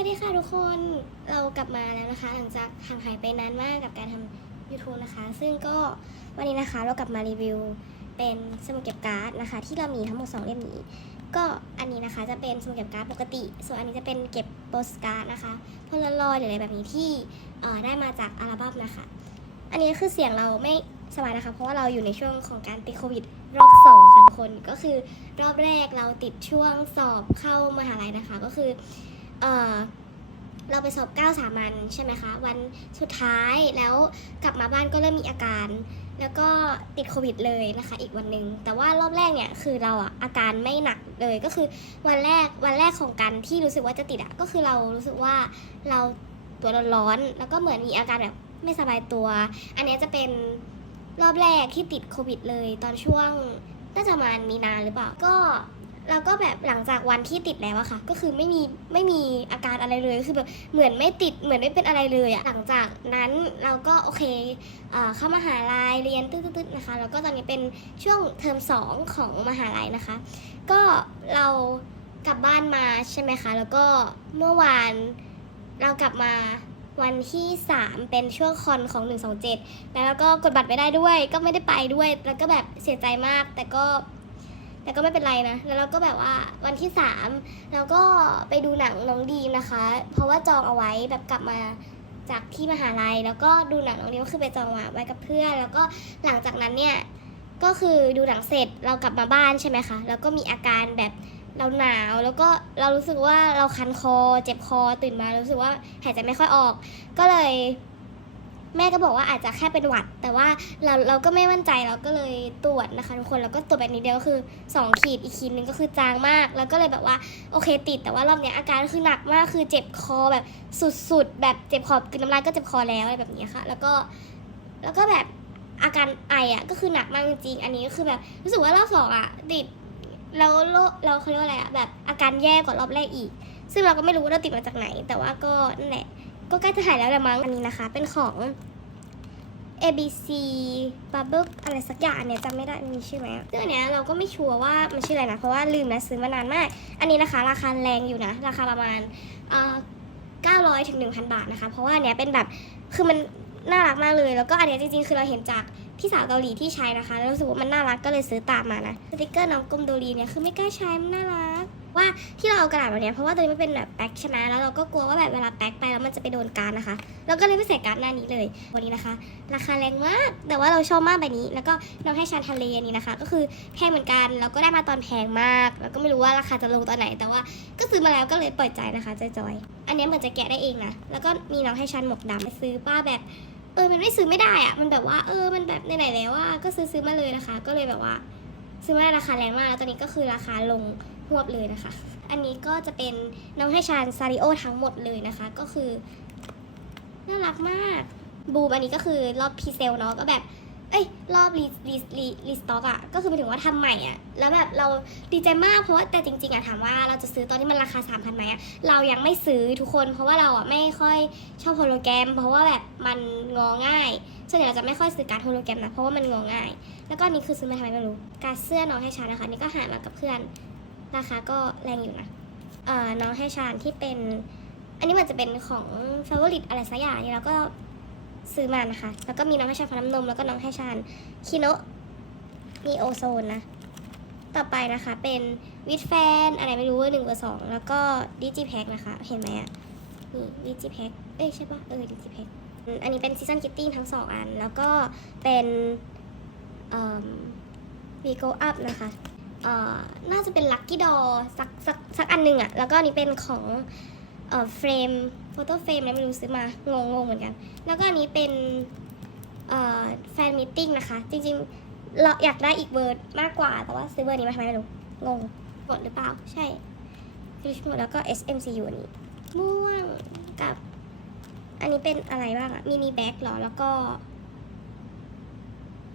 วัสดีค่ะทุกคนเรากลับมาแล้วนะคะ หลังจากห่างหายไปนานมากกับการทำ YouTube นะคะ ซึ่งก็วันนี้นะคะเรากลับมารีวิวเป็นสมุดเก็บการ์ดนะคะ ที่เรามีทั้งหมด2เล่มนี้ ก็อันนี้นะคะจะเป็นสมุดเก็บการ์ดปกติ ส่วนอันนี้จะเป็นเก็บโปสการ์ดนะคะพลารอยหรืออะไรแบบนี้ที่ได้มาจากอัลบั้มนะคะ อันนี้คือเสียงเราไม่สบายนะคะ เพราะว่าเราอยู่ในช่วงของการติดโควิดรอบสองค่ะทุกคนก็คือรอบแรกเราติดช่วงสอบเข้ามหาลัยนะคะ ก็คือ เออเราไปสอบเก้าสามัญใช่ไหมคะ วันสุดท้ายแล้วกลับมาบ้านก็เริ่มมีอาการ แล้วก็ติดโควิดเลยนะคะ อีกวันหนึ่งแต่ว่ารอบแรกเนี่ยคือเราอะอาการไม่หนักเลยก็คือวันแรกวันแรกของการที่รู้สึกว่าจะติดอะก็คือเรารู้สึกว่าเราตัวร้อนๆแล้วก็เหมือนมีอาการแบบไม่สบายตัว อันนี้จะเป็นรอบแรกที่ติดโควิดเลย ตอนช่วงน่าจะมามีนาหรือเปล่าก็ เราก็แบบหลังจากวันที่ติดแล้วอะค่ะ ก็คือไม่มีไม่มีอาการอะไรเลยคือแบบเหมือนไม่ติดเหมือนไม่เป็นอะไรเลยอะหลังจากนั้นเราก็โอเคเเข้ามหาลัยเรียนตึ๊ดๆนะคะ แล้วก็ตอนนี้เป็นช่วงเทอมสองของมหาลัยนะคะ ก็เรากลับบ้านมาใช่ไหมคะ แล้วก็เมื่อวานเรากลับมาวันที่ 3 เป็นช่วงคอนของ 127 แล้วก็กดบัตรไม่ได้ด้วย ก็ไม่ได้ไปด้วย แล้วก็แบบเสียใจมาก แต่ก็ แต่ก็ไม่เป็นไรนะ แล้วเราก็แบบว่าวันที่3เราก็ไปดูหนังน้องดีนะคะ เพราะว่าจองเอาไว้แบบกลับมาจากที่มหาลัย แล้วก็ดูหนังน้องดีก็คือไปจองไว้กับเพื่อน แล้วก็หลังจากนั้นเนี่ยก็คือดูหนังเสร็จเรากลับมาบ้านใช่ไหมคะ แล้วก็มีอาการแบบเราหนาวแล้วก็เรารู้สึกว่าเราคันคอ เจ็บคอตื่นมารู้สึกว่าหายใจไม่ค่อยออก ก็เลย แม่ก็บอกว่าอาจจะแค่เป็นหวัด แต่ว่าเราเราก็ไม่มั่นใจเราก็เลยตรวจนะคะทุกคนแล้วก็ตรวจแบบนี้เดียวก็คือ 2 ขีดอีกขีดหนึ่งก็คือจางมาก แล้วก็เลยแบบว่าโอเคติดแต่ว่ารอบเนี้ยอาการคือหนักมากคือเจ็บคอแบบสุดๆ แบบเจ็บคอกลืนน้ำลายก็เจ็บคอแล้วอะไรแบบนี้ค่ะ แล้วก็แล้วก็แบบอาการไออะก็คือหนักมากจริงๆอันนี้ก็คือแบบรู้สึกว่ารอบสองอะติดแล้วโรคเราเขาเรียกว่าอะไรอะแบบอาการแย่กว่ารอบแรกอีก ซึ่งเราก็ไม่รู้ว่าเราติดมาจากไหน แต่ว่าก็นั่นแหละ ก็ใกล้จะหายแล้วแหละมั้งอันนี้นะคะ เป็นของ ABC Bubble อะไรสักอย่างเนี่ยจำไม่ได้มีชื่อไหมซึ่งอันเนี้ยเราก็ไม่ชัวร์ว่ามันชื่ออะไรนะ เพราะว่าลืมนะซื้อมานานมาก อันนี้นะคะ ราคาแรงอยู่นะ ราคาประมาณเอ่อ900ถึง1,000บาทนะคะ เพราะว่าอันเนี้ยเป็นแบบ คือมันน่ารักมากเลย แล้วก็อันเนี้ยจริงๆ คือเราเห็นจากพี่สาวเกาหลีที่ใช้นะคะ แล้วรู้สึกว่ามันน่ารักก็เลยซื้อตามมานะ สติกเกอร์น้องกลมโดรีเนี่ยคือไม่กล้าใช้มันน่ารัก ว่าที่เราเอากระดาษแบบเนี้ยเพราะว่าตัวนี้มันเป็นแบบแพ็คใช่ไหมแล้วเราก็กลัวว่าแบบเวลาแพ็คไปแล้วมันจะไปโดนการนะคะ เราก็เลยไม่ใส่การ์ดหน้านี้เลย วันนี้นะคะ ราคาแรงมาก แต่ว่าเราชอบมากแบบนี้ แล้วก็น้องให้ชานทะเลนี้นะคะ ก็คือแพงเหมือนกันแล้วก็ได้มาตอนแพงมาก แล้วก็ไม่รู้ว่าราคาจะลงตอนไหน แต่ว่าก็ซื้อมาแล้วก็เลยปล่อยใจนะคะจอยๆอันนี้เหมือนจะแกะได้เองนะ แล้วก็มีน้องให้ชันหมวกดำไปซื้อป้าแบบเออมันไม่ซื้อไม่ได้อะมันแบบว่าเออมันแบบไหนๆแล้วว่าก็ซื้อซื้อมาเลยนะคะ ก็เลยแบบว่า ซื้อมาได้ราคาแรงมากแล้วตอนนี้ก็คือราคาลง หวบเลยนะคะ อันนี้ก็จะเป็นน้องให้ชานซาริโอทั้งหมดเลยนะคะ ก็คือน่ารักมากบูมอันนี้ก็คือรอบพีเซลเนาะก็แบบ เอ้ย รอบรีรีรีรีสต็อกอะก็คือหมายถึงว่าทำใหม่อะแล้วแบบเราดีใจมากเพราะว่าแต่จริงๆอะถามว่าเราจะซื้อตอนที่มันราคา3,000ไหมอะเรายังไม่ซื้อทุกคน เพราะว่าเราอะไม่ค่อยชอบโฮโลแกรม เพราะว่าแบบมันงอง่ายส่วนใหญ่เราจะไม่ค่อยซื้อการ์ดโฮโลแกรมนะเพราะว่ามันงอง่าย แล้วก็นี้คือซื้อมาทำไมไม่รู้การเสื้อน้องให้ชานนะคะนี่ก็หามากับเพื่อน ราคาก็แรงอยู่นะเอ่อน้องให้ชานที่เป็น อันนี้มันจะเป็นของ f a v o r i t อะไรสักอย่างนี่เราก็ซื้อมานะคะ แล้วก็มีน้องให้ชานฟันน้ำนม แล้วก็น้องให้ชานคิโนะมีโอโซนนะ ต่อไปนะคะเป็นวิดแฟนอะไรไม่รู้หนึ่งเบอร์สองแล้วก็ดิจิแพ็นะคะ เห็นไหมอะนี่ดิจิแพ็เอ้ยใช่ปะเออดิจิแพ็อันนี้เป็นซีซันคิตติ้ทั้งสองอัน แล้วก็เป็นวีโกอัพนะคะ น่าจะเป็นลัคกี้ดอสักสักสักอันหนึ่งอะแล้วก็นี้เป็นของเฟรมโฟโต้เฟรมอะไรไม่รู้ซื้อมางงงๆเหมือนกัน แล้วก็อันนี้เป็นแฟนมิทติ้งนะคะ จริงๆเราอยากได้อีกเบอร์มากกว่า แต่ว่าซื้อเบอร์นี้มาทำไมไม่รู้งงหมดหรือเปล่า ใช่ฟิชหมดแล้วก็ SMCU อันนี้ม่วงกับ อันนี้เป็นอะไรบ้างอะมินิแบ็กหรอ แล้วก็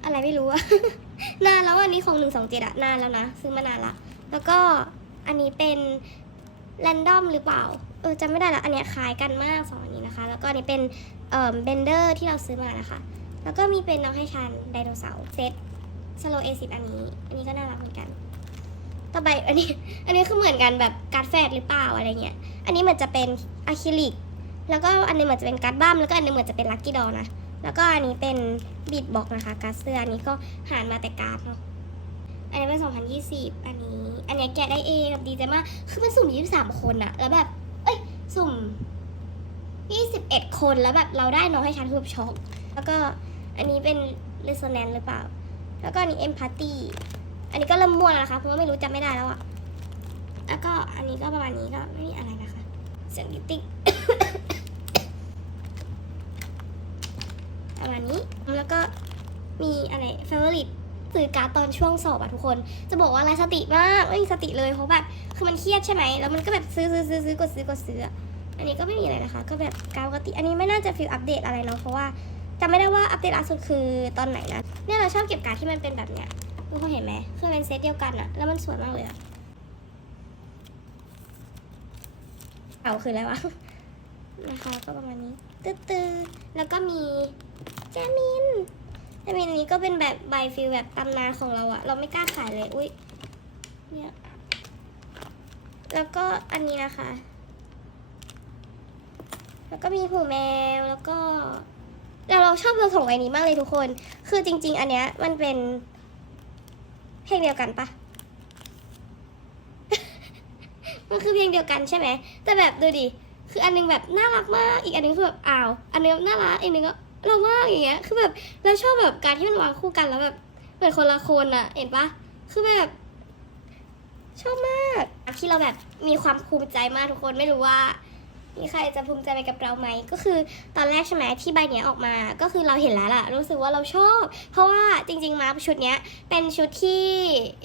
อะไรไม่รู้อะ นานแล้วอันนี้ของหนึ่งสองเจ็ดอะนานแล้วนะ ซื้อมานานละ แล้วก็อันนี้เป็นแรนดอมหรือเปล่า เออจำไม่ได้ละอันเนี้ยคล้ายกันมากสองอันนี้นะคะ แล้วก็อันนี้เป็นเอ่อเบนเดอร์ที่เราซื้อมานะคะ แล้วก็มีเป็นน้องให้ชันไดโนเสาร์เซตสโลเอซิอันนี้ อันนี้ก็น่ารักเหมือนกัน ต่อไปอันนี้ อันนี้คือเหมือนกันแบบการ์ดแฟดหรือเปล่าอะไรเงี้ย อันนี้เหมือนจะเป็นอะคริลิก แล้วก็อันนึงเหมือนจะเป็นการ์ดบั้มแล้วก็อันนึงเหมือนจะเป็นลัคกี้ดอนะ แล้วก็อันนี้เป็นบีดบ็อกนะคะการ์ดเสื้ออันนี้ก็หารมาแต่การ์ดเนาะอันนี้เป็น 2020 อันนี้ อันนี้แกะได้เองแบบดีใจมากคือมันสุ่ม 23 คนอะแล้วแบบ เอ้ย สุ่ม 21 คนแล้วแบบเราได้น้องให้ฉันคือช็อกแล้วก็อันนี้เป็น resonance หรือเปล่า แล้วก็อันนี้ empathy อันนี้ก็เริ่มม่วแล้วนะคะ เพราะว่าไม่รู้จำไม่ได้แล้วอะแล้วก็อันนี้ก็ประมาณนี้ก็ไม่มีอะไรนะคะ เสียงดิติ๊ก ประมาณนี้ แล้วก็มีอะไร favorite ซื้อการ์ดตอนช่วงสอบอะทุกคน จะบอกว่าไร้สติมาก ไม่มีสติเลยเพราะแบบคือมันเครียดใช่ไหม แล้วมันก็แบบซื้อซื้อซื้อซื้อกดซื้อกดซื้ออะอันนี้ก็ไม่มีอะไรนะคะ ก็แบบการปกติ อันนี้ไม่น่าจะฟิลอัปเดตอะไรเนาะ เพราะว่าจำไม่ได้ว่าอัปเดตล่าสุดคือตอนไหนนะ เนี่ยเราชอบเก็บการ์ดที่มันเป็นแบบเนี้ยทุกคนเห็นไหมคือเป็นเซตเดียวกันอะแล้วมันสวยมากเลยอะเอาคืออะไรวะนะคะก็ประมาณนี้ตื้อๆแล้วก็มี แจมินแต่เมนอันนี้ก็เป็นแบบใบฟิลแบบตำนานของเราอะเราไม่กล้าขายเลย อุ้ยเนี่ยแล้วก็อันนี้นะคะ แล้วก็มีหูแมวแล้วก็เราเราชอบเราส่งใบนี้มากเลยทุกคน คือจริง ๆ อันเนี้ยมันเป็น เพลงเดียวกันปะมันคือเพลงเดียวกันใช่ไหม แต่แบบดูดิ คืออันนึงแบบน่ารักมาก อีกอันนึงคือแบบอ้าว อันนึงน่ารัก อีกนึงก็ เรามากอย่างเงี้ย คือแบบเราชอบแบบการที่มันวางคู่กันแล้วแบบเหมือนคนละคนอะเห็นปะคือแบบ ชอบมากที่เราแบบมีความภูมิใจมากทุกคนไม่รู้ว่า มีใครจะภูมิใจไปกับเราไหมก็คือตอนแรกใช่ไหมที่ใบเนี้ยออกมา ก็คือเราเห็นแล้วล่ะ รู้สึกว่าเราชอบ เพราะว่าจริง ๆ มาชุดเนี้ย เป็นชุดที่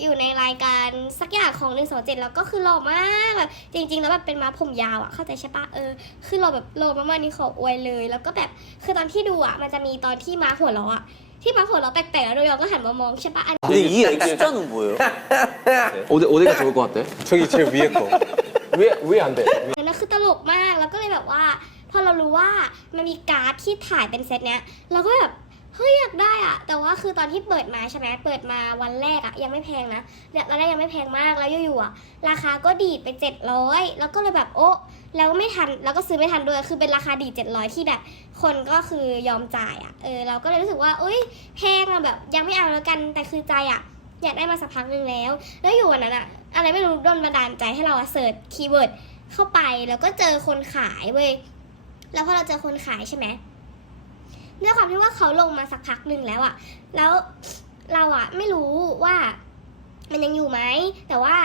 อยู่ในรายการสักอย่างของหนึ่งสองเจ็ดแล้วก็คือหล่อมากแบบจริง ๆ แล้วแบบเป็นม้าผมยาวอะเข้าใจใช่ปะเออคือเราแบบหล่อมากๆนี่ขออวยเลย แล้วก็แบบคือตอนที่ดูอะมันจะมีตอนที่ม้าหัวเราะอะที่ม้าหัวเราะแปลกๆแล้วโดยองก็หันมามองใช่ปะอัน 근데 이 X자는 뭐예요? 어디 어디가 좋을 것 같아? 저기 제일 위에 거. 위에 위에 안 돼. นั่นคือตลกมาก แล้วก็เลยแบบว่า พอเรารู้ว่ามันมีการ์ดที่ถ่ายเป็นเซตเนี้ย เราก็แบบเฮ้ยอยากได้อะแต่ว่าคือตอนที่เปิดมาใช่ไหมเปิดมาวันแรกอะยังไม่แพงนะเนี่ยตอนแรกยังไม่แพงมากแล้วอยู่ๆอะราคาก็ดีดไป 700 แล้วก็เลยแบบโอ๊ะแล้วไม่ทันแล้วก็ซื้อไม่ทันด้วยคือเป็นราคาดีด700 ที่แบบ คนก็คือยอมจ่ายอะเออเราก็เลยรู้สึกว่าเอ้ยแพงอะแบบ ยังไม่เอาแล้วกันแต่คือใจอะอยากได้มาสักพักหนึ่งแล้ว แล้วอยู่วันนั้นอะอะไรไม่รู้โดนบันดาลใจให้เราอะเสิร์ชคีย์เวิร์ด เข้าไปแล้วก็เจอคนขายเว้ยแล้วพอเราเจอคนขายใช่ไหมด้วยความที่ว่าเขาลงมาสักพักหนึ่งแล้วอะแล้วเราอะไม่รู้ว่ามันยังอยู่ไหม แต่ว่า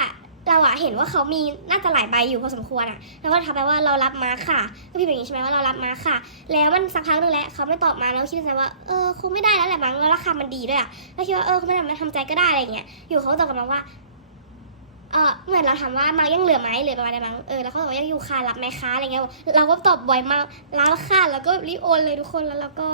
เราอะเห็นว่าเขามีน่าจะหลายใบอยู่พอสมควรอะแล้วก็ทักไปว่าเรารับมาค่ะก็พิมพ์อย่างนี้ใช่ไหมว่าเรารับมาค่ะ แล้วมันสักพักหนึงแล้วเขาไม่ตอบมาแล้วคิดในใจว่าเออคงไม่ได้แล้วแหละมั้งแล้วราคามันดีด้วยอะแล้วคิดว่าเออคงไม่ทำไม่ทำใจก็ได้อะไรเงี้ยอยู่เขาตอบกลับมาว่า เออเหมือนเราถามว่ามายังเหลือไหมเหลือประมาณไหนมั้งเออแล้วเขาบอกว่ายังอยู่ค่ะรับไหมคะอะไรเงี้ยเราก็ตอบบ่อยมากรับค่ะแล้วก็รีบโอนเลยทุกคนแล้วเราก็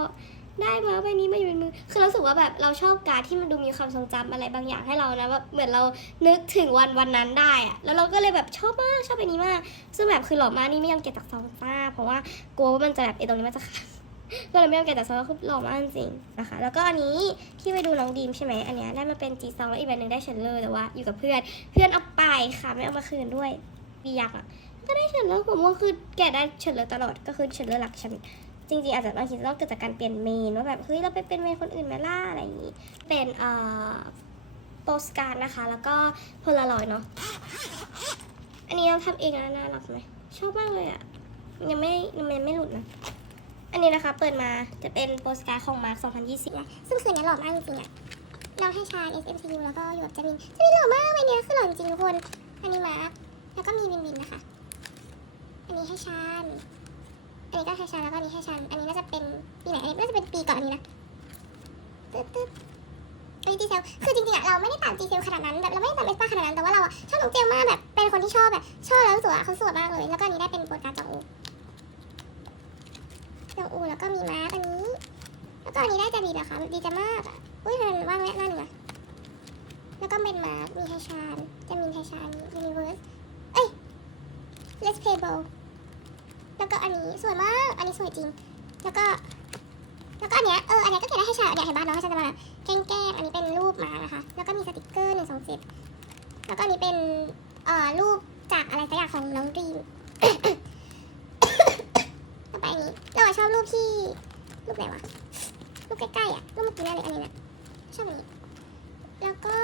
ได้มาใบนี้มาอยู่ในมือ คือเรารู้สึกว่าแบบเราชอบการที่มันดูมีความทรงจำอะไรบางอย่างให้เรานะแบบเหมือนเรานึกถึงวันวันนั้นได้อะแล้วเราก็เลยแบบชอบมากชอบใบนี้มาก ซึ่งแบบคือหล่อมากนี่ไม่ยอมเก็บจากซองฟ้าเพราะว่ากลัวว่ามันจะแบบไอตรงนี้มันจะขาด ก็เลยไม่ยอมเก็บจากซองคือหล่อมากจริงๆนะคะ แล้วก็อันนี้ที่ไปดูน้องดีมใช่ไหมอันเนี้ยได้มาเป็นจีซองแล้วอีกใบบหนึ่งได้เชลเลอร์แต่ว่าอยู่กับเพื่อน เพื่อนเอาไปค่ะไม่เอามาคืนด้วยปียักษ์อะก็ได้เฉลเลอร์ผมว่าคือแกะได้เฉลเลอร์ตลอดก็คือเฉลเลอร์หลักฉันจริงๆอาจจะบางทีต้องเกิดจากการเปลี่ยนเมนว่าแบบเฮ้ยเราไปเป็นเมนคนอื่นไหมล่ะอะไรอย่างนี้ เป็นเอ่อโปสการ์ดนะคะ แล้วก็โพลารอยเนาะอันนี้เราทำเองนะน่ารักไหมชอบมากเลยอะยังไม่ยังไม่หลุดนะ อันนี้นะคะเปิดมาจะเป็นโปสการ์ดของมาร์ค2020นะซึ่งคืนนี้หล่อมากจริงๆอะเราให้ชา SMCU แล้วก็อยู่กับจามินจามินหล่อมากใบเนี้คือหล่อจริงทุกคน อันนี้มาร์คแล้วก็มีวินวินนะคะ อันนี้ให้ชาอันนี้ก็ให้ชาแล้วก็อันนี้ให้ชาอันนี้น่าจะเป็นปีไหนอันนี้น่าจะเป็นปีก่อนอันนี้นะตึ๊ดตึ๊ดอันนี้จีเซลคือจริงๆอะเราไม่ได้ตามจีเซลขนาดนั้นแบบเราไม่ได้ตามเอสปาขนาดนั้นแต่ว่าเราอะชอบน้องเจลมากแบบเป็นคนที่ชอบแบบชอบแล้วรู้สึกว่าเขาสวยมากเลย แล้วก็อันนี้ได้เป็นโปรการ์ดจองอู จองอูแล้วก็มีมาร์คอันนี้ แล้วก็อันนี้ได้จะดีนะคะดีจะมากอะอุ้ยมันว่างแวะหน้าหนึ่งอะแล้วก็เป็นมาร์คมีไฮชานจะมีไฮชานยูนิเวิร์สเอ้ย Let's Play Ball แล้วก็อันนี้สวยมาก อันนี้สวยจริง แล้วก็ แล้วก็อันเนี้ย เออ อันเนี้ยก็เขียนได้ให้ชาเนี่ยเห็นบ้านน้องให้ชาจะมาแกล้งๆอันนี้เป็นรูปหมานะคะ แล้วก็มีสติกเกอร์หนึ่งสองสิบแล้วก็อันนี้เป็น เอ่อ รูปจากอะไรสักอย่างของน้องดรีม ต่อไปอันนี้เราอะชอบรูป ที่ รูปไหนวะ รูปใกล้ๆอะ รูปเมื่อกี้แน่เลยอันนี้นะชอบอันนี้ แล้วก็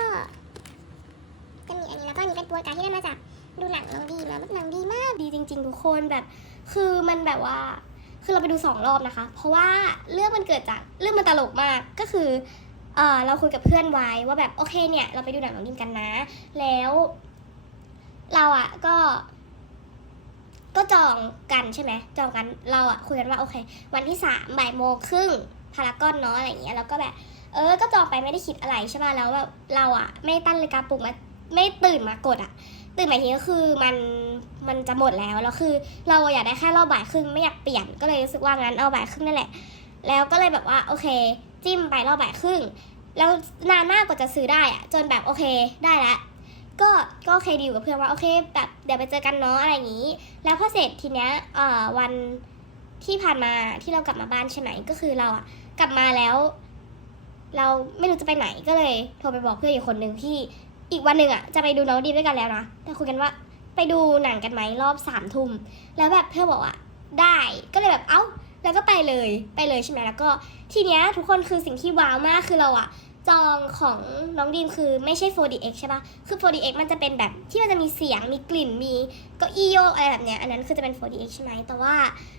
จะมีอันนี้แล้วก็อันนี้เป็นตัวการที่ได้มาจากดูหนังน้องดีมาหนังดีมากดีจริง ๆ ทุกคนแบบ คือมันแบบว่า คือเราไปดูสองรอบนะคะ เพราะว่าเรื่องมันเกิดจากเรื่องมันตลกมากก็คือเออเราคุยกับเพื่อนไว้ว่าแบบโอเคเนี่ย เราไปดูหนังน้องดิมกันนะ แล้ว เราอะก็ ก็จองกันใช่ไหมจองกันเราอะคุยกันว่าโอเค วันที่สามบ่ายโมงครึ่งพารากอนเนาะอะไรอย่างเงี้ยแล้วก็แบบ เออ ก็จองไปไม่ได้คิดอะไรใช่ไหมแล้วแบบเราอะไม่ตั้งนาฬิกาปลุกมาไม่ตื่นมากดอะตื่นมาทีก็คือมันมันจะหมดแล้วแล้วคือ เราอยากได้แค่รอบบ่ายครึ่งไม่อยากเปลี่ยนก็เลยรู้สึกว่างั้นเอาบ่ายครึ่งนั่นแหละ แล้วก็เลยแบบว่าโอเค จิ้มไปรอบบ่ายครึ่งแล้วนานมากกว่าจะซื้อได้อะจนแบบโอเคได้แล้วก็ก็โอเคดีลกับเพื่อนว่าโอเคแบบเดี๋ยวไปเจอกันเนาะอะไรอย่างนี้ แล้วพอเสร็จทีเนี้ยวันที่ผ่านมาที่เรากลับมาบ้านใช่ไหมก็คือเราอะกลับมาแล้ว เราไม่รู้จะไปไหนก็เลยโทรไปบอกเพื่อนอีกคนหนึ่งที่อีกวันหนึ่งอะจะไปดูน้องดีด้วยกันแล้วนะแต่คุยกันว่าไปดูหนังกันไหมรอบสามทุ่มแล้วแบบเพื่อนบอกว่าได้ก็เลยแบบเอ้าแล้วก็ไปเลยไปเลยใช่ไหมแล้วก็ทีเนี้ยทุกคนคือสิ่งที่ว้าวมากคือเราอะ จองของน้องดีมคือไม่ใช่ 4DX ใช่ปะคือ 4DX มันจะเป็นแบบที่มันจะมีเสียง มีกลิ่น มีเก้าอี้โยกอะไรแบบเนี้ย อันนั้นคือจะเป็น 4DX ใช่ไหม แต่ว่า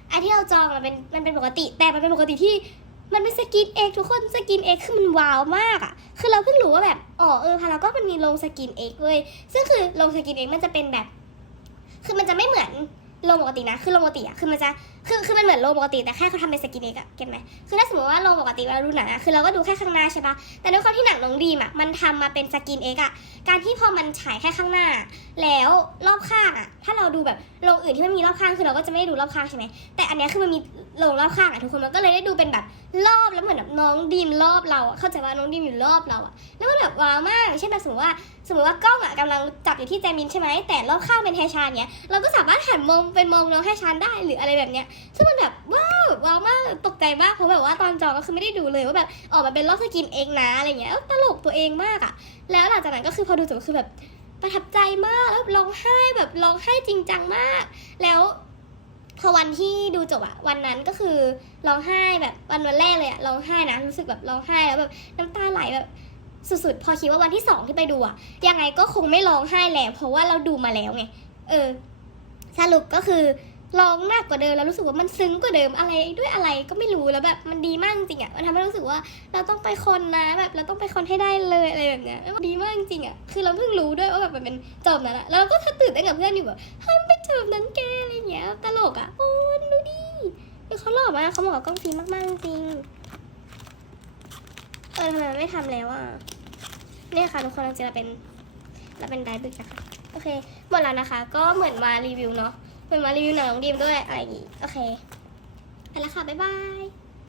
ไอที่เราจองมันเป็นมันเป็นปกติ แต่มันเป็นปกติที่มันเป็นสกินเอกทุกคนสกินเอกคือมันว้าวมากอะคือเราเพิ่งรู้ว่าแบบอ๋อเออพารากอนมันมีโรงสกินเอกเว้ย ซึ่งคือโรงสกินเอกมันจะเป็นแบบ คือมันจะไม่เหมือน โรงปกตินะ คือโรงปกติอะคือมันจะ คือ คือมันเหมือนโรงปกติ แต่แค่เขาทำเป็นสกินเอกอะเก็ตไหมคือถ้าสมมติว่าโรงปกติเราดูหนังอะคือเราก็ดูแค่ข้างหน้าใช่ปะแต่ด้วยความที่หนังน้องดีมอะมันทำมาเป็นสกินเอกอะการที่พอมันฉายแค่ข้างหน้า แล้วรอบข้างอะถ้าเราดูแบบโรงอื่นที่ไม่มีรอบข้าง คือเราก็จะไม่ได้ดูรอบข้างใช่ไหมแต่อันเนี้ยคือมันมี โรงรอบข้างอะทุกคนมันก็เลยได้ดูเป็นแบบรอบแล้วเหมือนแบบน้องดีมรอบเราอะเข้าใจว่าน้องดีมอยู่รอบเราอะแล้วมันแบบว้าวมากเช่นแบบสมมติว่าสมมติว่ากล้องอะกำลังจับอยู่ที่แจมินใช่ไหมแต่รอบข้างเป็นแฮชานเนี้ยเราก็สามารถหันมองเป็นมองน้องแฮชานได้หรืออะไรแบบเนี้ยซึ่งมันแบบว้าวว้าวมากตกใจมากเพราะแบบว่าตอนจองก็คือไม่ได้ดูเลยว่าแบบออกมาเป็นรอบสกินเองนะอะไรเงี้ยเอ้าตลกตัวเองมากอะแล้วหลังจากนั้นก็คือพอดูจบคือแบบประทับใจมากแล้วร้องไห้แบบร้องไห้จริงจังมาก แล้ว พอวันที่ดูจบอะวันนั้นก็คือร้องไห้แบบวันวันแรกเลยอะร้องไห้นะรู้สึกแบบร้องไห้แล้วแบบน้ำตาไหลแบบสุดๆ พอคิดว่าวันที่สองที่ไปดูอะยังไงก็คงไม่ร้องไห้แล้วเพราะว่าเราดูมาแล้วไงเออ สรุปก็คือ ร้องหนักกว่าเดิมแล้วรู้สึกว่ามันซึ้งกว่าเดิมอะไรด้วยอะไรก็ไม่รู้แล้วแบบมันดีมากจริงอะมันทำให้รู้สึกว่าเราต้องไปคนนะแบบเราต้องไปคนให้ได้เลยอะไรแบบเนี้ยดีมากจริงอะคือเราเพิ่งรู้ด้วยว่าแบบมันเป็นจบนั้นอะแล้วเราก็ตื่นเต้นกับเพื่อนอยู่แบบเฮ้ยเป็นจบนั้นแกอะไรเงี้ยตลกอะโอ้ดูดิคือเขาหล่อมากเขาเหมาะกับกล้องฟิล์มมากๆจริงเออทำไมมันไม่ทำแล้วอะเนี่ยค่ะทุกคนจริงๆเราเป็นเราเป็นไดบึกนะคะโอเคหมดแล้วนะคะ ก็เหมือนมารีวิวเนาะ เป็นมารีวิวหนังของดีมด้วยอะไรอย่างงี้ โอเค ไปแล้วค่ะ บ๊ายบาย